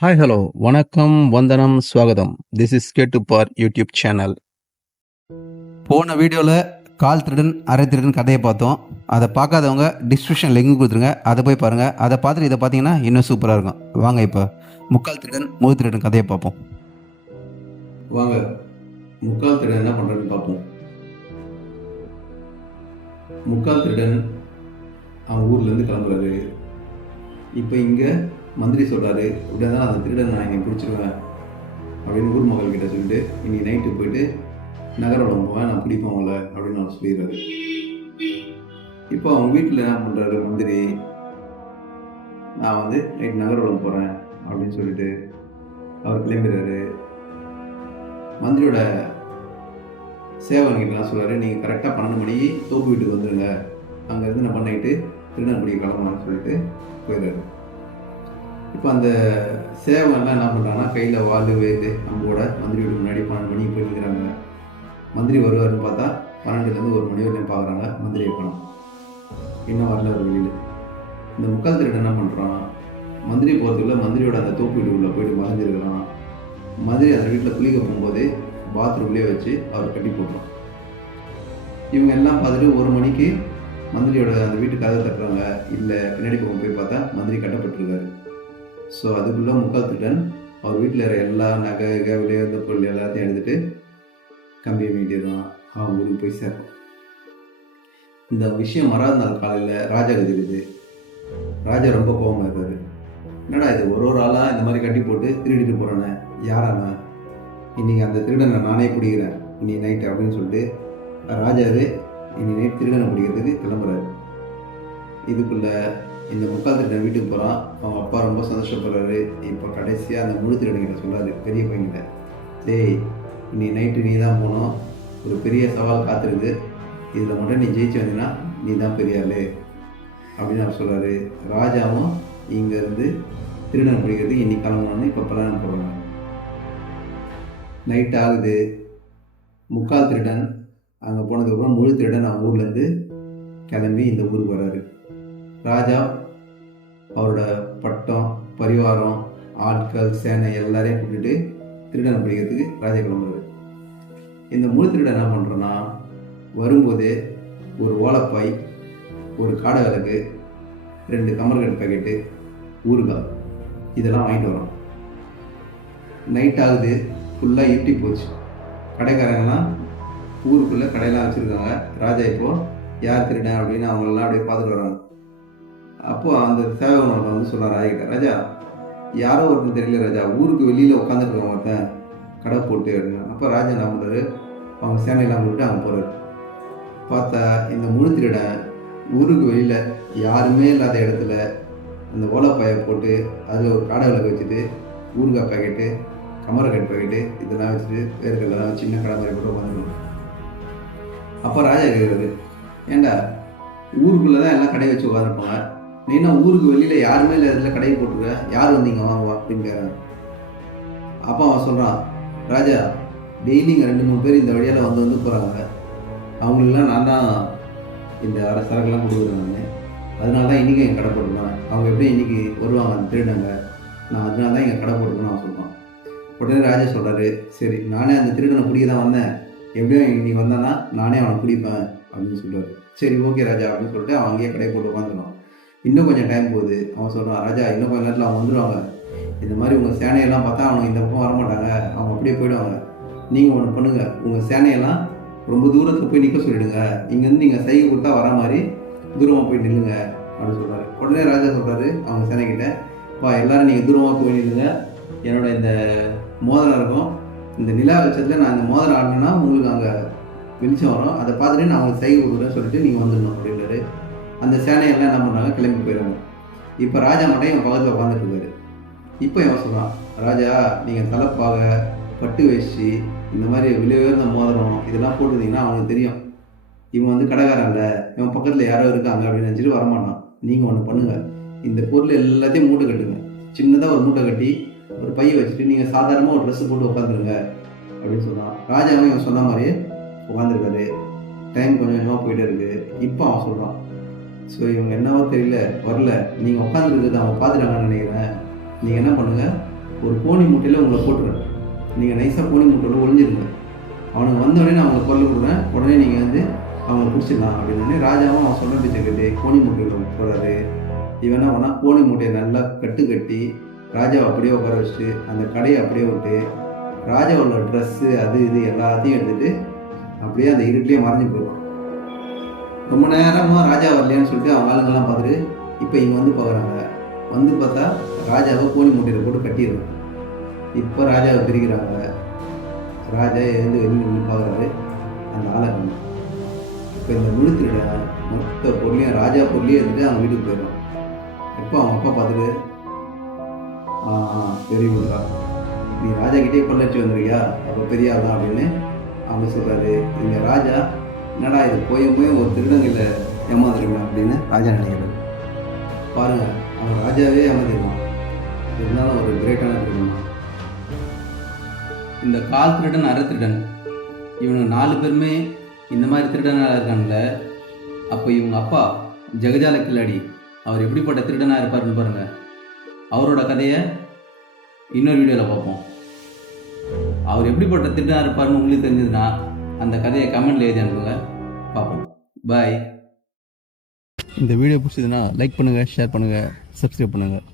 Hi hello வணக்கம் வந்தனம் ஸ்வாகதம். This is கேட்டு பார் யூடியூப் சேனல் போன வீடியோவில் கால் திருடன் அரை திருடன் கதையை பார்த்தோம். அதை பார்க்காதவங்க டிஸ்கிரிப்ஷன் லிங்க் கொடுத்துருங்க. அதை போய் பாருங்கள் அதை பார்த்துட்டு இதை பார்த்தீங்கன்னா இன்னும் சூப்பராக இருக்கும். வாங்க இப்போ முக்கால் திருடன் முழு திருடன் கதையை பார்ப்போம். வாங்க. முக்கால் திருடன் என்ன பண்ணுறதுன்னு பார்ப்போம். முக்கால் திருடன் அவன் ஊர்லேருந்து கிளம்புறாரு. இப்போ இங்கே மந்திரி சொல்கிறாரு இப்படியா அந்த திருடன் நான் இங்கே பிடிச்சிருவேன். அப்படின்னு ஊர் மக்கள் கிட்ட சொல்லிட்டு இன்னைக்கு நைட்டு போயிட்டு நகரோடம் போவேன் நான் பிடிப்பேன் அவங்கள அப்படின்னு அவர் சொல்லிடுறாரு. இப்போ அவங்க வீட்டில் என்ன பண்ணுறாரு மந்திரி நான் வந்து நைட் நகரோடம் போகிறேன் அப்படின்னு சொல்லிட்டு அவர் கிளம்புறாரு மந்திரியோட சேவன்கிட்டலாம் சொல்கிறாரு நீங்கள் கரெக்டாக பன்னெண்டு மணிக்கு தோப்பு வீட்டுக்கு வந்துடுங்க அங்கேருந்து நான் பண்ணிட்டு திருநெல்வேலி கிளம்பணும்னு சொல்லிட்டு போயிடுறாரு. இப்போ அந்த சேவன்லாம் என்ன பண்ணுறாங்கன்னா கையில் வாழ் வேது நம்மளோட மந்திரி முன்னாடி பன்னெண்டு மணிக்கு போய் நிற்கிறாங்க மந்திரி வருவாருன்னு பார்த்தா பன்னெண்டுலேருந்து ஒரு மணி வரைக்கும் பார்க்குறாங்க மந்திரியை பணம் இன்னும் வரல ஒரு வெளியில் இந்த முக்கால் திருடன் என்ன பண்ணுறான் மந்திரி போகிறதுக்குள்ள மந்திரியோட அந்த தோப்பு வீட்டுக்குள்ளே போயிட்டு மறைஞ்சிருக்கிறான். மந்திரி அந்த வீட்டில் குளிக்க போகும்போது பாத்ரூம்லேயே வச்சு அவர் கட்டி போடுறான். இவங்க எல்லாம் பார்த்துட்டு ஒரு மணிக்கு மந்திரியோட அந்த வீட்டு கதவை தட்டுறாங்க. இல்லை பின்னாடி போக போய் பார்த்தா மந்திரி கட்டப்பட்டிருக்காரு. ஸோ அதுக்குள்ளே முக்கால் திருடன் அவர் வீட்டில் இருக்கிற எல்லா நகை நகை விளையாத பொருள் எல்லாத்தையும் எடுத்துகிட்டு கம்பியை மீட்டிடுவான் அவன் ஊருக்கு போய் சேர்ப்பான் இந்த விஷயம் மறாத நாள் காலையில் ராஜா கதிருது. ராஜா ரொம்ப கோபமாக இருப்பார். என்னடா இது ஒரு ஒரு ஆளாக இந்த மாதிரி கட்டி போட்டு திருடிட்டு போகிறானே யாராண்ணா இன்னைக்கு அந்த திருடனை நானே பிடிக்கிறேன். இன்னைக்கு நைட்டு அப்படின்னு சொல்லிட்டு ராஜாவே இன்னைக்கு நைட் திருடனை பிடிக்கிறதுக்கு கிளம்புறாரு. இதுக்குள்ளே இந்த முக்கால் திருடன் வீட்டுக்கு போகிறான் அவங்க அப்பா ரொம்ப சந்தோஷப்படுறாரு. இப்போ கடைசியாக அந்த முழு திருடன்கிட்ட சொல்கிறாரு பெரிய பையன்கிட்ட டேய் இன்னைக்கு நைட்டு நீ தான் போகணும் ஒரு பெரிய சவால் காத்திருக்கு. இதில் மட்டும் நீ ஜெயிச்சு வந்தீங்கன்னா நீ தான் பெரிய ஆள். அப்படின்னு அவர் சொல்கிறாரு ராஜாவும் இங்கேருந்து திருடன் பிடிக்கிறதுக்கு இன்னைக்கு கிளம்பணும்னு இப்போ பிளான் போடுறாங்க. நைட் ஆகுது. முக்கால் திருடன் அங்கே போனதுக்கப்புறம் முழு திருடன் அவங்க ஊர்லேருந்து கிளம்பி இந்த ஊருக்கு வராரு ராஜா அவரோட பட்டம் பரிவாரம் ஆட்கள் சேனை எல்லாரையும் கூட்டிட்டு திருடனை பிடிக்கிறதுக்கு ராஜா கிளம்புறாரு. இந்த முழு திருடன் என்ன பண்ணுறோன்னா வரும்போது ஒரு ஓலப்பாய் ஒரு காடை விளக்கு ரெண்டு கமர்கட் பாக்கெட்டு ஊறுகாய் இதெல்லாம் வாங்கிட்டு வரோம் நைட் ஆகுது ஃபுல்லாக இருட்டி போச்சு. கடைக்காரங்கெல்லாம் ஊருக்குள்ளே கடையெல்லாம் வச்சுருக்காங்க. ராஜா இப்போது யார் திருடன்? அப்படின்னு அவங்களெல்லாம் அப்படியே பார்த்துட்டு வராங்க அப்போது அந்த சேவகனோட வந்து சொல்கிறார் ராஜா ராஜா யாரோ ஒருத்தன் தெரியல ராஜா ஊருக்கு வெளியில் உட்காந்துட்டு ஒருத்தன் கடை போட்டு அப்படின்னா. அப்போ ராஜா என்ன பண்ணுறாரு அவங்க சேனையெல்லாம் போட்டு அவங்க போகிறாரு பார்த்தா இந்த முழு ஊருக்கு வெளியில் யாருமே இல்லாத இடத்துல அந்த ஓலப்பாயை போட்டு அதில் ஒரு காடை விளக்கு வச்சுட்டு ஊறுகாய் பாக்கெட்டு கமரக்கட் பாக்கெட்டு இதெல்லாம் வச்சுட்டு வேர்க்கடலாம் சின்ன கடை மாதிரி போட்டு உட்காந்துருவோம் அப்போ ராஜா கேட்குறது ஏண்டா ஊருக்குள்ளே தான் எல்லாம் கடையை வச்சு உட்காந்துருப்பாங்க மெயினாக ஊருக்கு வெளியில் யாருமே இல்லை இதில் கடையை போட்டுருக்க யார் வந்தீங்க வாங்க அப்படின்னு கேட்குறாங்க அப்போ அவன் சொல்கிறான் ராஜா டெய்லி இங்கே ரெண்டு மூணு பேர் இந்த வழியால் வந்து வந்து போகிறாங்க அவங்களெலாம் நான் தான் இந்த வர சரக்கெல்லாம் கொடுக்குறேன் நான். அதனால தான் இன்றைக்கி என் கடை போட்டுக்கலாம். அவங்க எப்படி இன்றைக்கி வருவாங்க அந்த திருடங்க. நான் அதனால தான் எங்கள் கடை போட்டுருக்கேன்னு அவன் சொல்கிறான் உடனே ராஜா சொல்கிறாரு சரி நானே அந்த திருடனை பிடிக்க தான் வந்தேன். எப்படியும் நீ வந்தானா நானே அவனை பிடிப்பேன். அப்படின்னு சொல்கிறாரு சரி ஓகே ராஜா அப்படின்னு சொல்லிட்டு அவன் அங்கேயே கடையை போட்டு உட்காந்துருவான் இன்னும் கொஞ்சம் டைம் போகுது. அவன் சொல்கிறான் ராஜா இன்னும் கொஞ்சம் நேரத்தில் அவங்க வந்துடுவாங்க இந்த மாதிரி உங்கள் சேனையெல்லாம் பார்த்தா அவங்க இந்த பக்கம் வரமாட்டாங்க. அவங்க அப்படியே போயிடுவாங்க. நீங்கள் ஒன்று பண்ணுங்கள் உங்கள் சேனையெல்லாம் ரொம்ப தூரத்துக்கு போய் நிற்க சொல்லிடுங்க. இங்கேருந்து நீங்கள் சைகை கொடுத்தா வர மாதிரி தூரமாக போய் நில்லுங்க. அப்படின்னு சொல்கிறாரு உடனே ராஜா சொல்கிறாரு அவங்க சேனைக்கிட்ட பா எல்லோரும் நீங்கள் தூரமாக போய் நில்லுங்க. என்னோட இந்த மோதிரம் இருக்கும். இந்த நிலா வெளிச்சத்தில் நான் இந்த மோதிரம் ஆடினேன்னா உங்களுக்கு அங்கே வெளிச்சம் வரும். அதை பார்த்துட்டு நான் உங்களுக்கு சைகை கொடுக்குறேன்னு சொல்லிட்டு நீங்கள் வந்துடணும். அப்படின்றாரு. அந்த சேனையெல்லாம் என்ன பண்ணுறாங்க கிளம்பி போயிடுவாங்க இப்போ ராஜா மட்டும் என் பக்கத்தில் உட்காந்துட்டு இருக்காரு. இப்போ இவன் சொல்கிறான் ராஜா நீங்கள் தலைப்பாக பட்டு வேஷ்டி இந்த மாதிரி விலை உயர்ந்த மோதிரம் இதெல்லாம் போட்டுருந்தீங்கன்னா அவனுக்கு தெரியும். இவன் வந்து கடைக்காரன் இல்லை. இவன் பக்கத்தில் யாரோ இருக்காங்க அப்படின்னு நினச்சிட்டு வரமாட்டான். நீங்கள் ஒன்று பண்ணுங்கள் இந்த பொருள் எல்லாத்தையும் மூட்டை கட்டுங்க. சின்னதாக ஒரு மூட்டை கட்டி ஒரு பையை வச்சுட்டு நீங்கள் சாதாரணமாக ஒரு ட்ரெஸ் போட்டு உட்காந்துருங்க அப்படின்னு சொன்னான் ராஜாவும் இவன் சொன்ன மாதிரியே உட்காந்துருக்காரு டைம் கொஞ்சம் கொஞ்சமாக போயிட்டே இருக்கு. இப்போ அவன் சொல்கிறான் ஸோ இவங்க என்னவோ தெரியல வரல. நீங்கள் உட்காந்துருக்குது அவங்க பார்த்துட்டாங்கன்னு நினைக்கிறேன். நீங்கள் என்ன பண்ணுங்கள் ஒரு கோணி மூட்டையில் உங்களை போட்டுறேன். நீங்கள் நைஸாக கோணி மூட்டையில் ஒளிஞ்சிருங்க. அவனுக்கு வந்தோடனே நான் அவங்க கொல்ல கொடுக்குறேன். உடனே நீங்கள் வந்து அவங்களை பிடிச்சிடலாம் அப்படின்னு ராஜாவும் அவன் சொல்கிற பிச்சை கேட்டு கோணி மூட்டையில் போகிறாரு இவன் என்ன பண்ணால் கோணி மூட்டையை நல்லா கட்டு கட்டி ராஜாவை அப்படியே உட்கார வச்சுட்டு அந்த கடையை அப்படியே விட்டு ராஜாவோட ட்ரெஸ்ஸு அது இது எல்லாத்தையும் எடுத்துகிட்டு அப்படியே அந்த இருட்டிலே மறைஞ்சு போயிடுவான். ரொம்ப நேரமாக ராஜா வரலையான்னு சொல்லிட்டு அவங்க ஆளுங்கெல்லாம் பார்த்துட்டு இப்போ இங்கே வந்து பார்க்குறாங்க வந்து பார்த்தா ராஜாவை கோழி மூட்டையில் போட்டு கட்டிடுறாங்க. இப்போ ராஜாவை பிரிக்கிறாங்க. ராஜா எழுந்து வெளியே நின்று பார்க்குறாரு. அந்த ஆளை இப்போ இந்த விழுத்துட மொத்த பொருளையும் ராஜா பொருளையும் எடுத்துட்டு அவங்க வீட்டுக்கு போயிடும் எப்போ அவங்க அப்பா பார்த்துட்டு ஆ ஆ பெரிய குண்டா நீ ராஜா கிட்டே கொள்ளச்சி வந்துருக்கியா? அப்போ பெரியாதான் அப்படின்னு அவங்க சொல்கிறாரு இங்கே ராஜா என்னடா இது போய் போய் ஒரு திருடங்களை ஏமாந்துருக்கணும் அப்படின்னு ராஜா நினைக்கிறாரு. பாருங்கள் அவன் ராஜாவே ஏமாத்திருக்கான். இருந்தாலும் ஒரு கிரேட்டான திருடன். இந்த கால் திருடன் அரை திருடன். இவனுங்க நாலு பேருமே இந்த மாதிரி திருடனாக இருக்காங்கல்ல. அப்போ இவங்க அப்பா ஜெகஜால கில்லாடி அவர் எப்படிப்பட்ட திருடனாக இருப்பாருன்னு பாருங்கள் அவரோட கதையை இன்னொரு வீடியோவில் பார்ப்போம். அவர் எப்படிப்பட்ட திருடனாக இருப்பாருன்னு உங்களுக்கு தெரிஞ்சதுன்னா அந்த கதையை கமெண்ட்ல எழுதி அனுப்புங்க. பார்ப்போம். பாய் இந்த வீடியோ பிடிச்சதுன்னா லைக் பண்ணுங்கள் ஷேர் பண்ணுங்கள் சப்ஸ்கிரைப் பண்ணுங்கள்